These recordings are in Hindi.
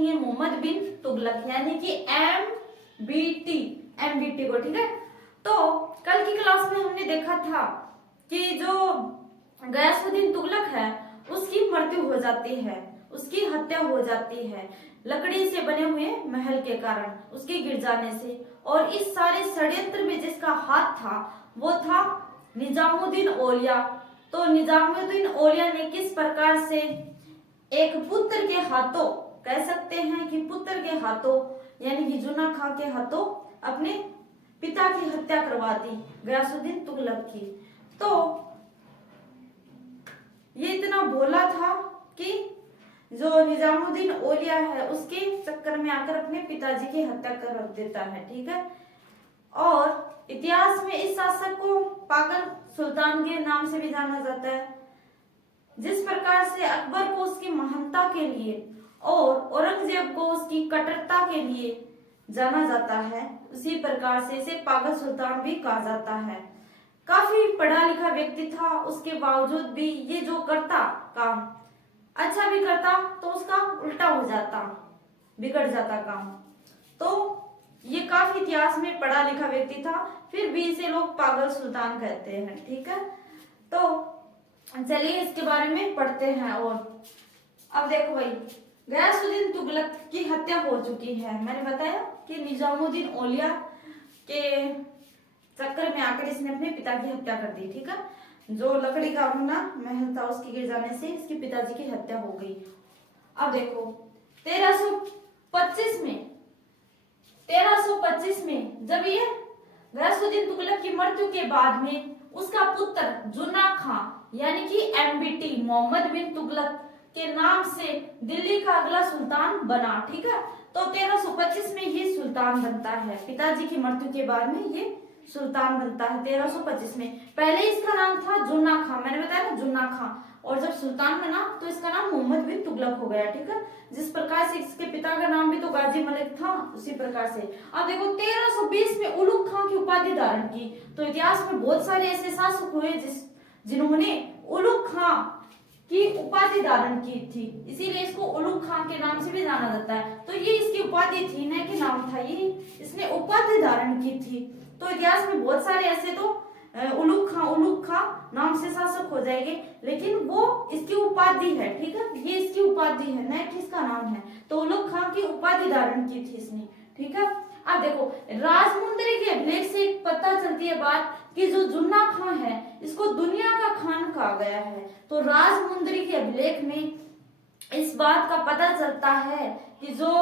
लिखेंगे मोहम्मद बिन तुगलक, यानी कि एमबीटी को, ठीक है। तो कल की क्लास में हमने देखा था कि जो गयासुद्दीन तुगलक है उसकी मृत्यु हो जाती है, उसकी हत्या हो जाती है लकड़ी से बने हुए महल के कारण, उसके गिर जाने से। और इस सारे षड्यंत्र में जिसका हाथ था वो था निजामुद्दीन औलिया। तो निजामुद्दीन औलिया ने किस प्रकार से एक पुत्र के हाथों, कह सकते हैं कि पुत्र के हाथों यानी कि जुन्ना खां के हाथों अपने पिता की हत्या करवा दी गयासुद्दीन तुगलक की। तो ये इतना भोला था कि जो निजामुद्दीन औलिया है उसके चक्कर में आकर अपने पिताजी की हत्या कर रख देता है, ठीक है। और इतिहास में इस शासक को पागल सुल्तान के नाम से भी जाना जाता है। जिस प्रकार से अकबर को उसकी महानता के लिए और औरंगजेब को उसकी कट्टरता के लिए जाना जाता है, उसी प्रकार से इसे पागल सुल्तान भी कहा जाता है। काफी पढ़ा लिखा व्यक्ति था, उसके बावजूद भी ये जो करता काम अच्छा भी करता तो उसका उल्टा हो जाता, बिगड़ जाता काम। तो ये काफी इतिहास में पढ़ा लिखा व्यक्ति था, फिर भी इसे लोग पागल सुल्तान कहते हैं, ठीक है। तो चलिए इसके बारे में पढ़ते हैं। और अब देखो भाई, गयासुद्दीन तुगलक की हत्या हो चुकी है। मैंने बताया कि निजामुद्दीन औलिया के चक्कर में आकर इसने अपने पिता की हत्या कर दी, ठीक है। जो लकड़ी का अपना महल था उसके गिर जाने से इसके पिताजी की हत्या हो गई। अब देखो 1325 में जब ये गयासुद्दीन तुगलक की मृत्यु के बाद में उसका पुत्र जुन्ना खां यानी कि एमबीटी मोहम्मद बिन तुगलक के नाम से दिल्ली का अगला सुल्तान बना, ठीक है। तो 1325 में ये सुल्तान बनता है, पिताजी की मृत्यु के बाद में ये सुल्तान बनता है 1325 में। पहले इसका नाम था जुन्ना खां, मैंने बताया ना जुन्ना खां, और जब सुल्तान बना तो इसका नाम मोहम्मद बिन तुगलक हो गया, ठीक है। जिस प्रकार से इसके पिता का नाम भी तो गाजी मलिक था, उसी प्रकार से। अब देखो 1320 में उलुग खां की उपाधि धारण की। तो इतिहास में बहुत सारे ऐसे शासक हुए जिन्होंने उलुग खां की उपाधि धारण की थी, इसीलिए इसको उलुग खां के नाम से भी जाना जाता है। तो ये इसकी उपाधि थी, न कि नाम था, ये इसने उपाधि धारण की थी। तो इतिहास में बहुत सारे ऐसे तो उलुग खां नाम से शासक हो जाएंगे, लेकिन वो इसकी उपाधि है, ठीक है। ये इसकी उपाधि है, न कि इसका नाम है। तो उलुग खां की उपाधि धारण की थी इसने, ठीक है। अब देखो राजमुंदरी के अभिलेख से पता चलती है बात कि जो जुन्ना खां है इसको दुनिया का खान कहा गया है। तो राजमुंदरी के अभिलेख में इस बात का पता चलता है कि जो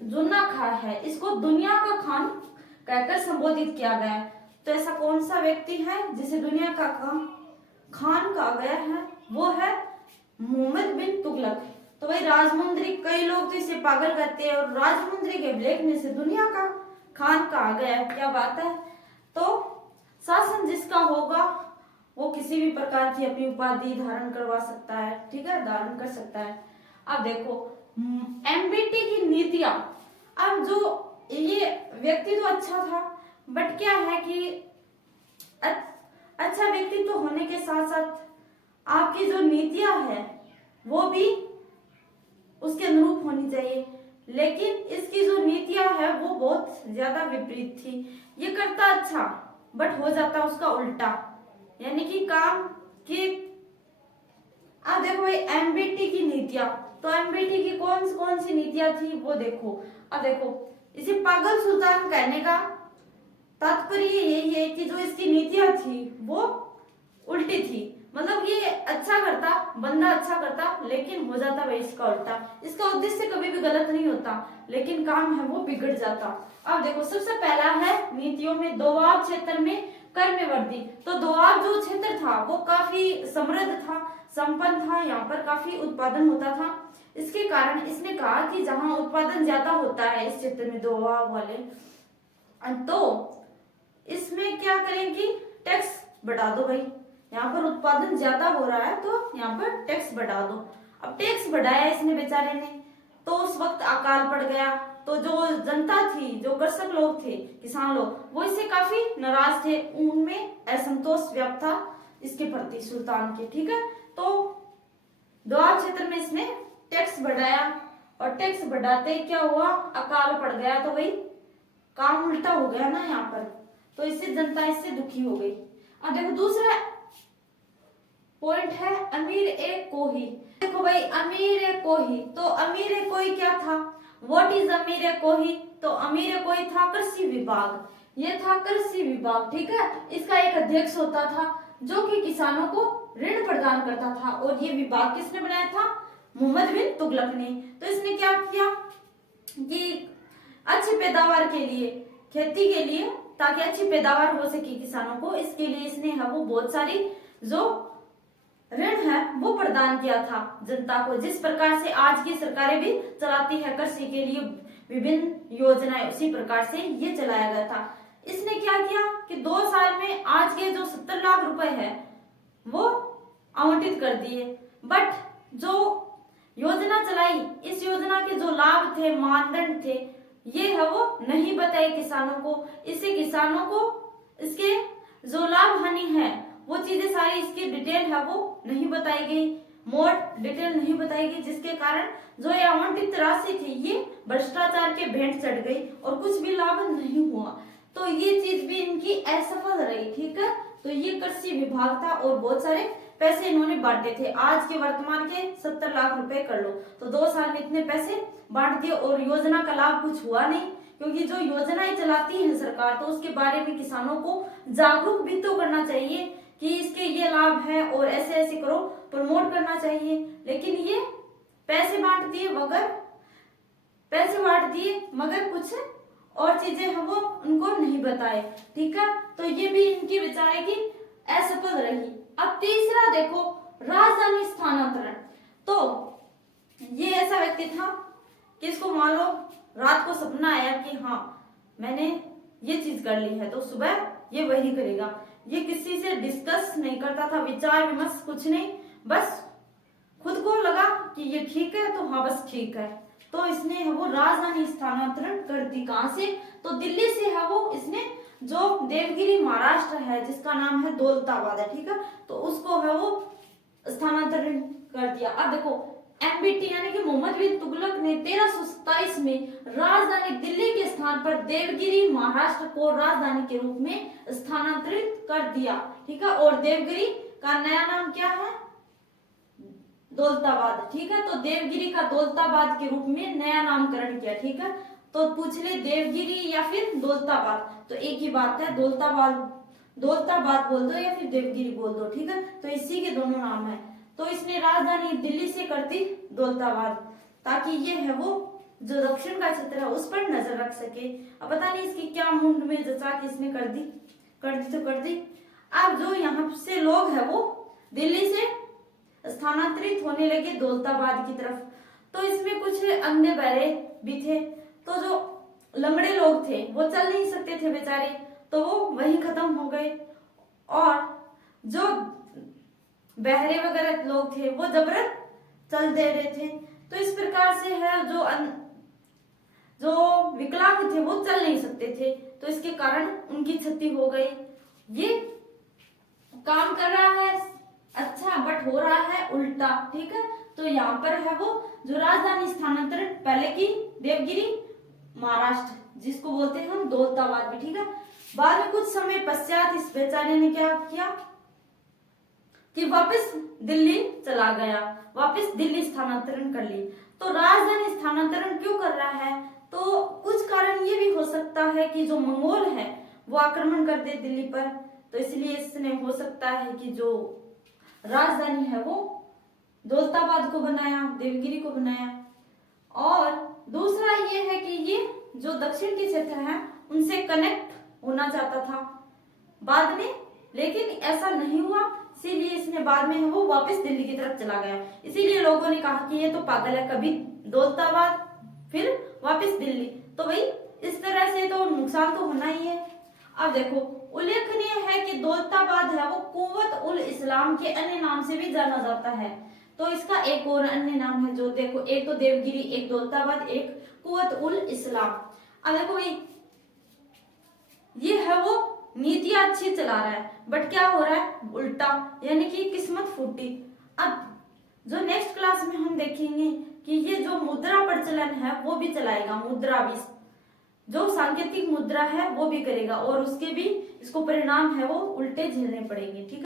जुन्ना खां है इसको दुनिया का खान कहकर संबोधित किया गया है। तो ऐसा कौन सा व्यक्ति है जिसे दुनिया का खान कहा गया है? वो है मोहम्मद बिन तुगलक। तो भाई राजमुंदरी, कई लोग तो इसे पागल कहते हैं, और राजमुंदरी के अभिलेख में से दुनिया का खान कहा गया है, क्या बात है। तो शासन जिसका होगा वो किसी भी प्रकार की अपनी उपाधि धारण करवा सकता है, ठीक है, धारण कर सकता है। अब देखो एमबीटी की नीतियां। अब जो ये व्यक्ति तो अच्छा था, बट क्या है कि अच्छा व्यक्तित्व तो होने के साथ साथ आपकी जो नीतियां है वो भी उसके अनुरूप होनी चाहिए। लेकिन इसकी जो नीतियां है वो बहुत ज्यादा विपरीत थी। ये करता अच्छा बट हो जाता उसका उल्टा, यानी कि काम की। अब देखो भाई एमबीटी की नीतियां, तो एमबीटी की कौन सी नीतियां थी वो देखो। अब देखो इसे पागल सुल्तान कहने का तात्पर्य यही है कि जो इसकी नीतियां थी वो उल्टी थी। मतलब ये अच्छा करता, बंदा अच्छा करता, लेकिन हो जाता भाई इसका उल्टा। इसका उद्देश्य कभी भी गलत नहीं होता, लेकिन काम है वो बिगड़ जाता। अब देखो सबसे पहला है नीतियों में दोआब क्षेत्र में कर में वृद्धि। तो दोआब जो क्षेत्र था वो काफी समृद्ध था, संपन्न था, यहाँ पर काफी उत्पादन होता था। इसके कारण इसने कहा कि जहाँ उत्पादन ज्यादा होता है इस क्षेत्र में दोआब वाले, तो इसमें क्या करें कि टैक्स बढ़ा दो भाई। यहाँ पर उत्पादन ज्यादा हो रहा है तो यहाँ पर टैक्स बढ़ा दो। अब टैक्स बढ़ाया इसने बेचारे ने, तो उस वक्त अकाल पड़ गया। तो जो जनता थी, जो कृषक लोग थे, किसान लोग, वो इससे काफी नाराज थे, उनमें असंतोष व्याप्त था इसके प्रति सुल्तान के, ठीक है। तो दोआब क्षेत्र में इसने टैक्स बढ़ाया और टैक्स बढ़ाते ही क्या हुआ, अकाल पड़ गया। तो भाई काम उल्टा हो गया ना यहाँ पर, तो इससे जनता इससे दुखी हो गई। अब देखो दूसरा पॉइंट है अमीर ए कोही। देखो भाई अमीर ए कोही, तो अमीर ए कोही क्या था, व्हाट इज अमीर ए कोही, तो अमीर ए कोही था कृषि विभाग। ये था कृषि विभाग, ठीक है। इसका एक अध्यक्ष होता था जो कि किसानों को ऋण प्रदान करता था, और ये विभाग किसने बनाया था, मोहम्मद बिन तुगलक ने। तो इसने क्या किया कि अच्छी पैदावार के लिए, खेती के लिए, ताकि अच्छी पैदावार हो सके किसानों को, इसके लिए इसने है वो बहुत सारी जो ऋण है वो प्रदान किया था जनता को। जिस प्रकार से आज की सरकारें भी चलाती है कृषि के लिए विभिन्न योजनाएं, उसी प्रकार से ये चलाया गया था। इसने क्या किया कि 2 साल में आज के जो 70 लाख रुपए है वो आवंटित कर दिए। बट जो योजना चलाई, इस योजना के जो लाभ थे, मानदंड थे, ये है वो नहीं बताए किसानों को। इससे किसानों को इसके जो लाभ हानि है वो चीजें सारी, इसकी डिटेल है वो नहीं बताई गई, मोर डिटेल नहीं बताई गई, जिसके कारण जो ये आवंटित राशि थी ये भ्रष्टाचार के भेंट चढ़ गई और कुछ भी लाभ नहीं हुआ। तो ये चीज भी इनकी असफल रही, ठीक है। तो ये कृषि विभाग था और बहुत सारे पैसे इन्होंने बांटे थे। आज के वर्तमान के 70 लाख रुपए कर लो, तो 2 साल में इतने पैसे बांट दिए और योजना का लाभ कुछ हुआ नहीं। क्योंकि जो योजनाएं चलाती है सरकार, तो उसके बारे में किसानों को जागरूक भी तो करना चाहिए कि इसके ये लाभ है और ऐसे ऐसे करो, प्रमोट करना चाहिए। लेकिन ये पैसे बांट दिए मगर कुछ और चीजें हैं वो उनको नहीं बताए, ठीक है। तो ये भी इनकी बेचारे की असफल रही। अब तीसरा देखो, राजधानी स्थानांतरण। तो ये ऐसा व्यक्ति था कि इसको मान लो रात को सपना आया कि हाँ मैंने ये चीज कर ली है, तो सुबह ये वही करेगा। ये किसी से डिस्कस नहीं करता था, विचार विमर्श कुछ नहीं, बस खुद को लगा कि ये ठीक है तो हाँ बस ठीक है। तो इसने है वो राजधानी स्थानांतरण कर दी। कहां से, तो दिल्ली से है वो इसने जो देवगिरी महाराष्ट्र है जिसका नाम है दौलताबाद है, ठीक है, तो उसको है वो स्थानांतरण कर दिया। अब देखो एमबीटी यानी कि मोहम्मद बिन तुगलक ने 1327 में राजधानी दिल्ली के स्थान पर देवगिरी महाराष्ट्र को राजधानी के रूप में स्थानांतरित कर दिया, ठीक है। और देवगिरी का नया नाम क्या है, दौलताबाद, ठीक है। तो देवगिरी का दौलताबाद के रूप में नया नामकरण किया, ठीक है। तो पूछ ले देवगिरी या फिर दौलताबाद, तो एक ही बात है, दौलताबाद बोल दो या फिर देवगिरी बोल दो, ठीक है। तो इसी के दोनों नाम है। तो इसने राजधानी दिल्ली से कर दी दौलताबाद, ताकि ये है वो जो दक्षिण का क्षेत्र है उस पर नजर रख सके। अब पता नहीं इसकी क्या मुंड में जचा के इसने कर दी तो कर दी। अब जो यहाँ से लोग है वो दिल्ली से स्थानांतरित होने लगे दौलताबाद की तरफ। तो इसमें कुछ अंधे बहरे भी थे, तो जो लंगड़े लोग थे वो चल नहीं सकते थे बेचारे, तो वो वहीं खत्म हो गए। और जो बहरे वगैरह लोग थे वो जबरन चल दे रहे थे। तो इस प्रकार से है जो विकलांग थे वो चल नहीं सकते थे, तो इसके कारण उनकी क्षति हो गई। ये काम कर रहा है अच्छा, बट हो रहा है उल्टा, ठीक है। तो यहाँ पर है वो जो राजधानी स्थानांतरण पहले की देवगिरी महाराष्ट्र जिसको बोलते हैं हम दौलताबाद भी, ठीक है। बाद में कुछ समय पश्चात इस बेचारे ने क्या किया कि वापस दिल्ली चला गया, वापस दिल्ली स्थानांतरण कर ली। तो राजधानी स्थानांतरण क्यों कर रहा है, तो कुछ कारण ये भी हो सकता है कि जो मंगोल है वो आक्रमण कर दे दिल्ली पर, तो इसलिए इसने हो सकता है कि जो राजधानी है वो दौलताबाद को बनाया, देवगिरी को बनाया। और दूसरा ये है कि ये जो दक्षिण के क्षेत्र है उनसे कनेक्ट होना चाहता था बाद में, लेकिन ऐसा नहीं हुआ, इसीलिए इसने बाद में वो वापस दिल्ली की तरफ चला गया। इसीलिए लोगों ने कहा कि ये तो पागल है, कभी दौलताबाद फिर वापस दिल्ली। तो भाई इस तरह से तो नुकसान तो होना ही है। अब देखो उल्लेखनीय है कि दौलताबाद है वो कुव्वत उल इस्लाम के अन्य नाम से भी जाना जाता है। तो इसका एक और अन्य नाम है, जो देखो एक तो देवगिरी, एक दौलताबाद, एक कुव्वत उल इस्लाम। अब देखो भाई ये है वो नीतियां अच्छी चला रहा है, बट क्या हो रहा है उल्टा, यानी कि किस्मत फूटी। अब जो नेक्स्ट क्लास में हम देखेंगे कि ये जो मुद्रा प्रचलन है वो भी चलाएगा, मुद्रा भी, जो सांकेतिक मुद्रा है वो भी करेगा, और उसके भी इसको परिणाम है वो उल्टे झेलने पड़ेंगे। ठीक है।